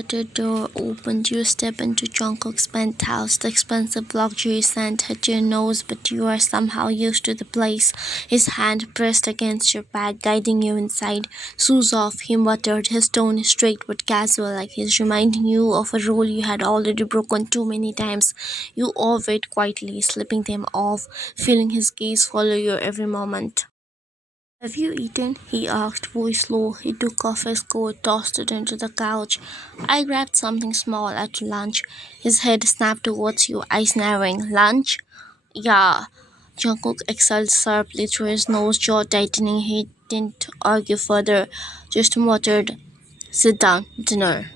The door opened. You step into Jungkook's penthouse. The expensive luxury scent hit your nose, but you are somehow used to the place. His hand pressed against your back, guiding you inside. "Shoes off," he muttered, his tone straight but casual, like he's reminding you of a rule you had already broken too many times. You obeyed quietly, slipping them off, feeling his gaze follow your every moment. "Have you eaten?" he asked, voice low. He took off his coat, tossed it into the couch. "I grabbed something small at lunch." His head snapped towards you, eyes narrowing. "Lunch?" "Yeah." Jungkook exhaled sharply through his nose, jaw tightening. He didn't argue further, just muttered, "Sit down, dinner."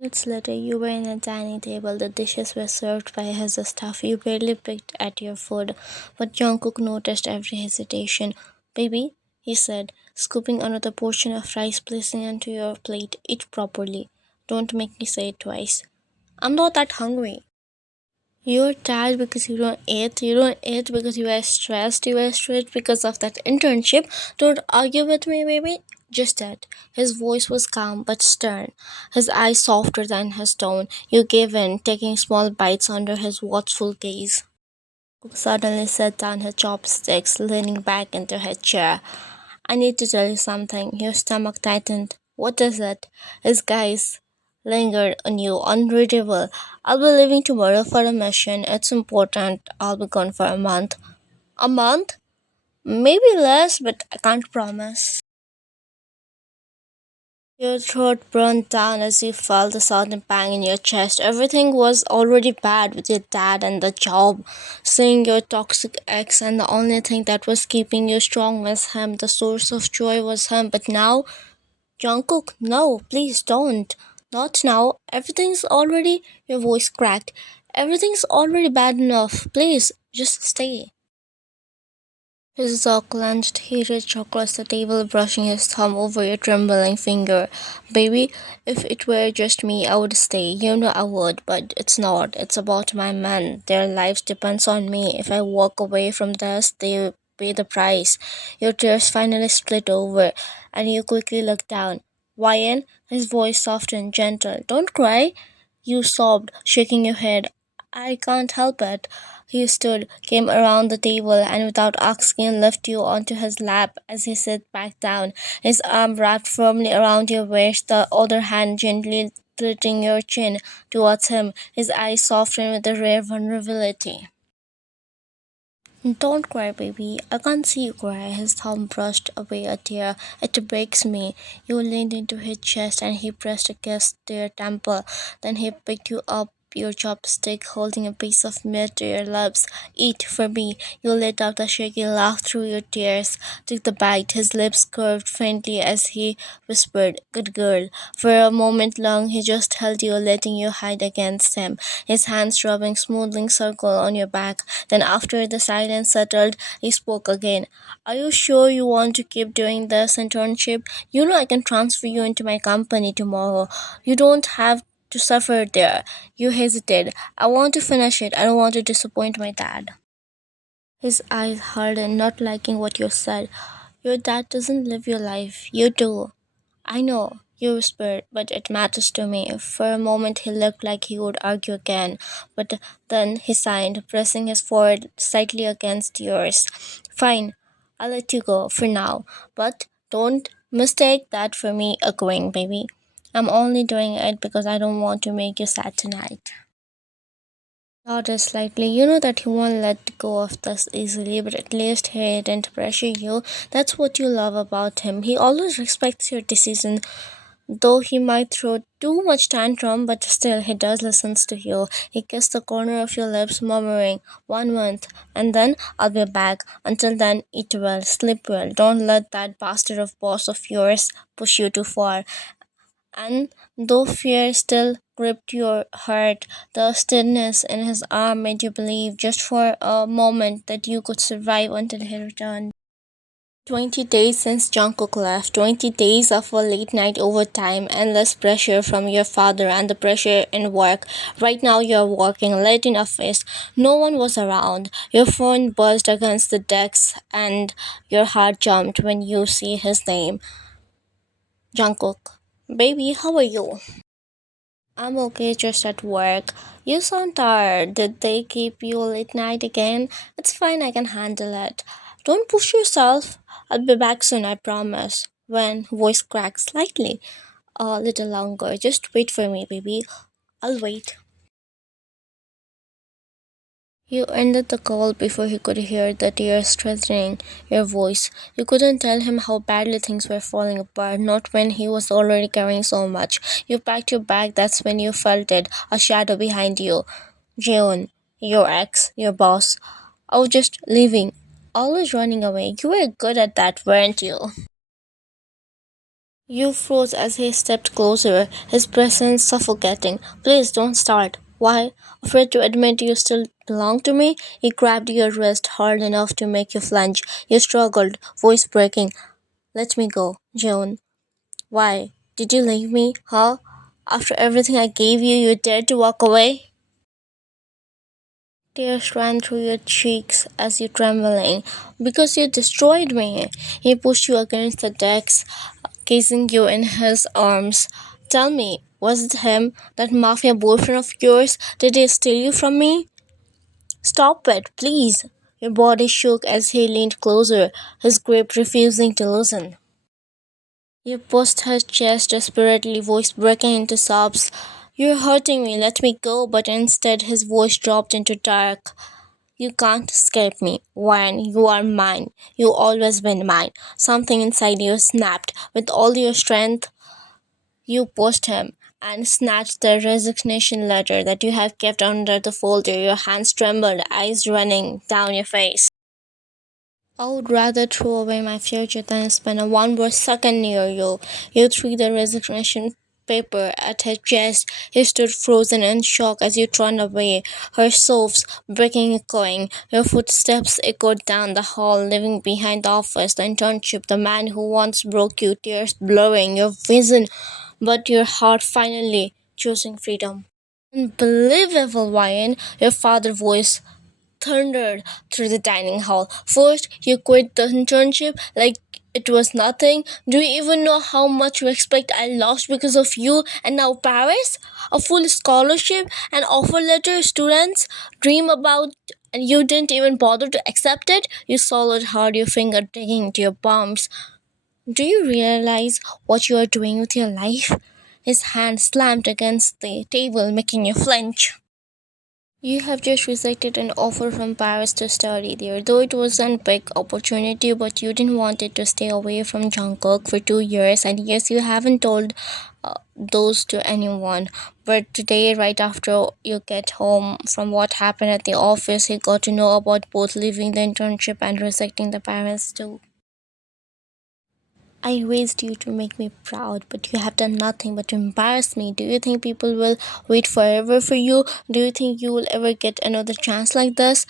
Minutes later, you were in a dining table. The dishes were served by his staff. You barely picked at your food, but Jungkook noticed every hesitation. "Baby," he said, scooping another portion of rice, placing it onto your plate. "Eat properly. Don't make me say it twice." "I'm not that hungry." You're tired because you don't eat. You don't eat because you are stressed. You are stressed because of that internship. Don't argue with me, baby. Just that. His voice was calm but stern, his eyes softer than his tone. You gave in, taking small bites under his watchful gaze. Suddenly set down her chopsticks, leaning back into her chair. "I need to tell you something." Your stomach tightened. "What is it?" His gaze lingered on you, unreadable. "I'll be leaving tomorrow for a mission. It's important. I'll be gone for a month." "A month?" "Maybe less, but I can't promise." Your throat burned down as you felt the sudden pang in your chest. Everything was already bad with your dad and the job, seeing your toxic ex, and the only thing that was keeping you strong was him. The source of joy was him. But now, "Jungkook, no, please don't. Not now. Everything's already," your voice cracked. "Everything's already bad enough. Please, just stay." His jaw clenched. He reached across the table, brushing his thumb over your trembling finger. "Baby, if it were just me, I would stay. You know I would, but it's not. It's about my men. Their lives depends on me. If I walk away from this, they pay the price." Your tears finally split over, and you quickly looked down. "Ryan," his voice soft and gentle. "Don't cry." You sobbed, shaking your head. "I can't help it." He stood, came around the table, and without asking, lifted you onto his lap as he sat back down, his arm wrapped firmly around your waist, the other hand gently tilting your chin towards him, his eyes softened with a rare vulnerability. "Don't cry, baby. I can't see you cry." His thumb brushed away a tear. "It breaks me." You leaned into his chest and he pressed a kiss to your temple. Then he picked you up, your chopstick, holding a piece of meat to your lips. "Eat for me." You let out a shaky laugh through your tears, took the bite. His lips curved faintly as he whispered, "Good girl." For a moment long he just held you, letting you hide against him, his hands rubbing smoothing circle on your back. Then after the silence settled, he spoke again. "Are you sure you want to keep doing this internship? You know I can transfer you into my company tomorrow. You don't have to suffer there." You hesitated. "I want to finish it. I don't want to disappoint my dad." His eyes hardened, not liking what you said. "Your dad doesn't live your life. You do." "I know," you whispered, "but it matters to me." For a moment he looked like he would argue again, but then he sighed, pressing his forehead slightly against yours. "Fine, I'll let you go for now, but don't mistake that for me agreeing, baby. I'm only doing it because I don't want to make you sad tonight." Nodded slightly. You know that he won't let go of this easily, but at least he didn't pressure you. That's what you love about him. He always respects your decision, though he might throw too much tantrum, but still he does listens to you. He kissed the corner of your lips, murmuring, "1 month, and then I'll be back. Until then, eat well, sleep well. Don't let that bastard of boss of yours push you too far." And though fear still gripped your heart, the stillness in his arm made you believe just for a moment that you could survive until he returned. 20 days since Jungkook left, 20 days of a late night overtime, endless pressure from your father, and the pressure in work. Right now you're working late in office, no one was around. Your phone buzzed against the desk, and your heart jumped when you see his name, Jungkook. Baby, how are you? I'm okay, just at work. You sound tired. Did they keep you late night again? It's fine, I can handle it. Don't push yourself. I'll be back soon, I promise. When voice cracks slightly, a little longer. Just wait for me, baby. I'll wait. You ended the call before he could hear the tears threatening your voice. You couldn't tell him how badly things were falling apart, not when he was already carrying so much. You packed your bag, that's when you felt it, a shadow behind you. Jeon, your ex, your boss. I was just leaving, always running away. You were good at that, weren't you? You froze as he stepped closer, his presence suffocating. Please don't start. Why? Afraid to admit you still belong to me? He grabbed your wrist hard enough to make you flinch. You struggled, voice breaking. Let me go, Joan. Why? Did you leave me? Huh? After everything I gave you, you dared to walk away? Tears ran through your cheeks as you trembling. Because you destroyed me. He pushed you against the decks, casing you in his arms. Tell me, was it him, that mafia boyfriend of yours? Did he steal you from me? Stop it, please. Your body shook as he leaned closer, his grip refusing to loosen. You pushed her chest desperately, voice breaking into sobs. You're hurting me, let me go, but instead his voice dropped into dark. You can't escape me, Warren. You are mine. You always been mine. Something inside you snapped. With all your strength, you pushed him and snatched the resignation letter that you have kept under the folder. Your hands trembled, eyes running down your face. I would rather throw away my future than spend a one more second near you. You threw the resignation paper at her chest. He stood frozen in shock as you turned away, her sobs breaking echoing. Your footsteps echoed down the hall, leaving behind the office, the internship, the man who once broke you, tears blurring your vision, but your heart finally choosing freedom. Unbelievable, Ryan, your father's voice thundered through the dining hall. First, you quit the internship like it was nothing. Do you even know how much respect I lost because of you? And now Paris? A full scholarship, an offer letter students dream about, and you didn't even bother to accept it? You swallowed hard, your finger digging into your palms. Do you realize what you are doing with your life? His hand slammed against the table, making you flinch. You have just rejected an offer from Paris to study there, though it was a big opportunity, but you didn't want it to stay away from Jungkook for 2 years, and yes, you haven't told those to anyone. But today, right after you get home from what happened at the office, he got to know about both leaving the internship and rejecting the parents too. I raised you to make me proud, but you have done nothing but to embarrass me. Do you think people will wait forever for you? Do you think you will ever get another chance like this?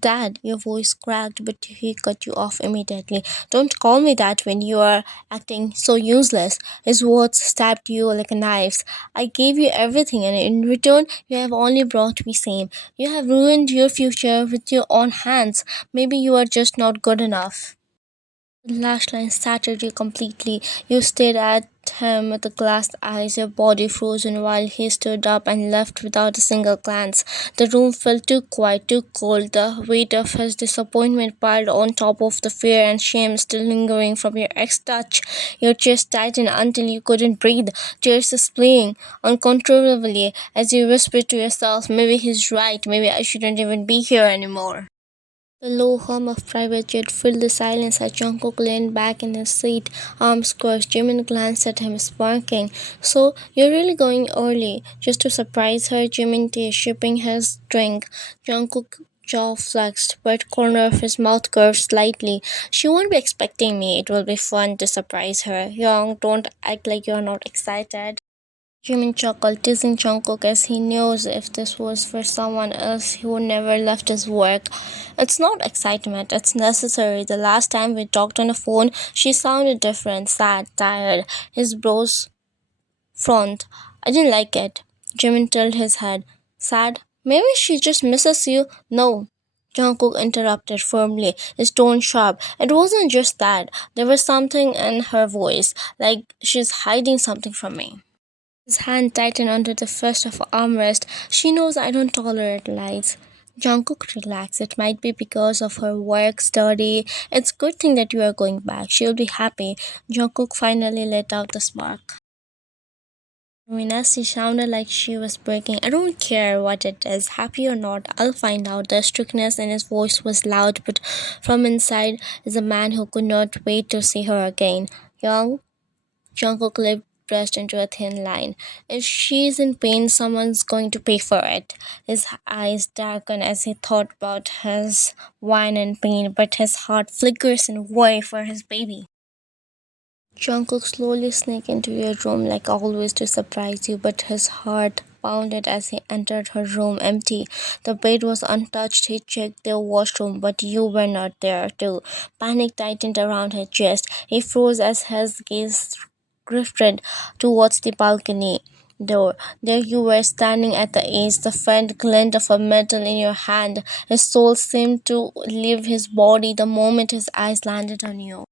Dad, your voice cracked, but he cut you off immediately. Don't call me that when you are acting so useless. His words stabbed you like knives. I gave you everything, and in return, you have only brought me shame. You have ruined your future with your own hands. Maybe you are just not good enough. The last line startled you completely. You stared at him with the glassed eyes, your body frozen while he stood up and left without a single glance. The room felt too quiet, too cold. The weight of his disappointment piled on top of the fear and shame still lingering from your ex touch. Your chest tightened until you couldn't breathe, tears spilling uncontrollably as you whispered to yourself, maybe he's right, maybe I shouldn't even be here anymore. The low hum of private jet filled the silence as Jungkook leaned back in his seat, arms crossed. Jimin glanced at him, sparking. So, you're really going early? Just to surprise her, Jimin sipping his drink. Jungkook jaw flexed, but corner of his mouth curved slightly. She won't be expecting me. It will be fun to surprise her. Young, don't act like you're not excited. Jimin chuckled, teasing Jungkook as he knows if this was for someone else, he would never left his work. It's not excitement, it's necessary. The last time we talked on the phone, she sounded different, sad, tired. His brows frowned. I didn't like it. Jimin tilted his head. Sad? Maybe she just misses you. No. Jungkook interrupted firmly, his tone sharp. It wasn't just that. There was something in her voice, like she's hiding something from me. His hand tightened onto the first of her armrest. She knows I don't tolerate lies. Jungkook relaxed. It might be because of her work, study. It's good thing that you are going back. She'll be happy. Jungkook finally let out the spark. Mina, she sounded like she was breaking. I don't care what it is, happy or not, I'll find out. The strictness in his voice was loud, but from inside is a man who could not wait to see her again. Young, Jungkook lip pressed into a thin line. If she's in pain, someone's going to pay for it. His eyes darken as he thought about his wine and pain, but his heart flickers in worry for his baby. Jungkook slowly sneaked into your room like always to surprise you, but his heart pounded as he entered her room empty. The bed was untouched. He checked the washroom, but you were not there too. Panic tightened around his chest. He froze as his gaze drifted towards the balcony door. There you were standing at the edge, the faint glint of a metal in your hand. His soul seemed to leave his body the moment his eyes landed on you.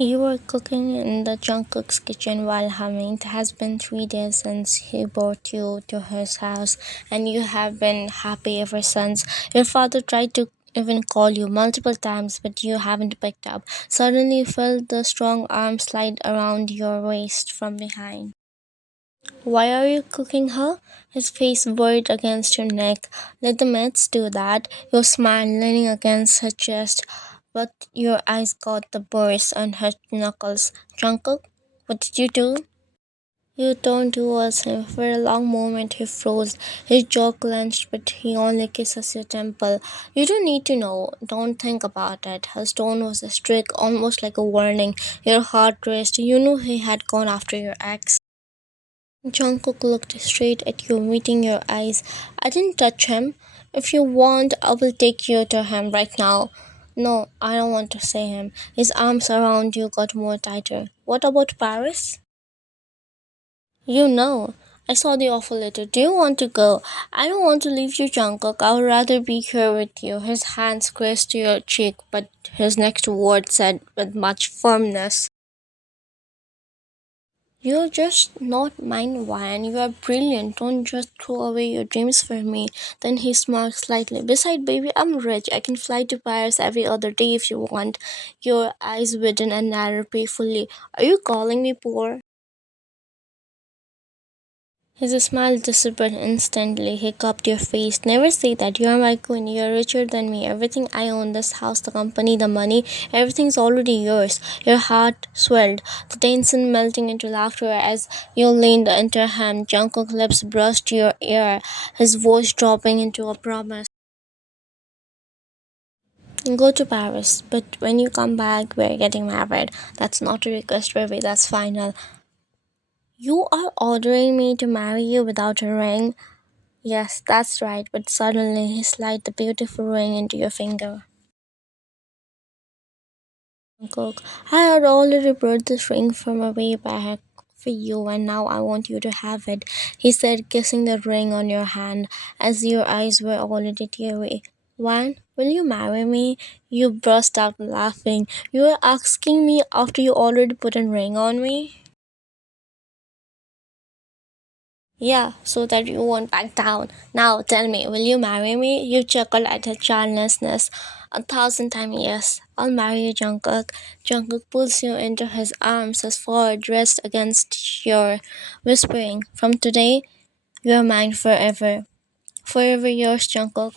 You were cooking in the Jungkook's kitchen while humming. It has been 3 days since he brought you to his house, and you have been happy ever since. Your father tried to even call you multiple times, but you haven't picked up. Suddenly, you felt the strong arm slide around your waist from behind. Why are you cooking her? His face buried against your neck. Let the mates do that. You smiled, leaning against her chest, but your eyes caught the burrs on her knuckles. Jungkook, what did you do? You turned towards him. For a long moment he froze, his jaw clenched, but he only kisses your temple. You don't need to know. Don't think about it. His tone was strict, almost like a warning. Your heart raced. You knew he had gone after your ex. Jungkook looked straight at you, meeting your eyes. I didn't touch him. If you want, I will take you to him right now. No, I don't want to see him. His arms around you got more tighter. What about Paris? You know, I saw the offer letter. Do you want to go? I don't want to leave you, Jungkook. I would rather be here with you. His hands caressed your cheek, but his next word said with much firmness. You're just not mine, Ryan. You are brilliant. Don't just throw away your dreams for me. Then he smiled slightly. Besides, baby, I'm rich. I can fly to Paris every other day if you want. Your eyes widen and narrow painfully. Are you calling me poor? His smile disappeared instantly. He cupped your face. Never say that. You are my queen. You are richer than me. Everything I own, this house, the company, the money, everything's already yours. Your heart swelled, the tension melting into laughter as you leaned into him. Jungkook's lips brushed your ear, his voice dropping into a promise. Go to Paris, but when you come back, we're getting married. That's not a request, baby. That's final. You are ordering me to marry you without a ring? Yes, that's right, but suddenly he slid the beautiful ring into your finger. Cook, I had already brought this ring from a way back for you, and now I want you to have it, he said, kissing the ring on your hand as your eyes were already teary. Juan, will you marry me? You burst out laughing. You are asking me after you already put a ring on me? Yeah, so that you won't back down. Now tell me, will you marry me? You chuckled at her childlessness. 1,000 times yes. I'll marry you, Jungkook. Jungkook pulls you into his arms, his forehead rests against your, whispering, from today, you're mine forever. Forever yours, Jungkook.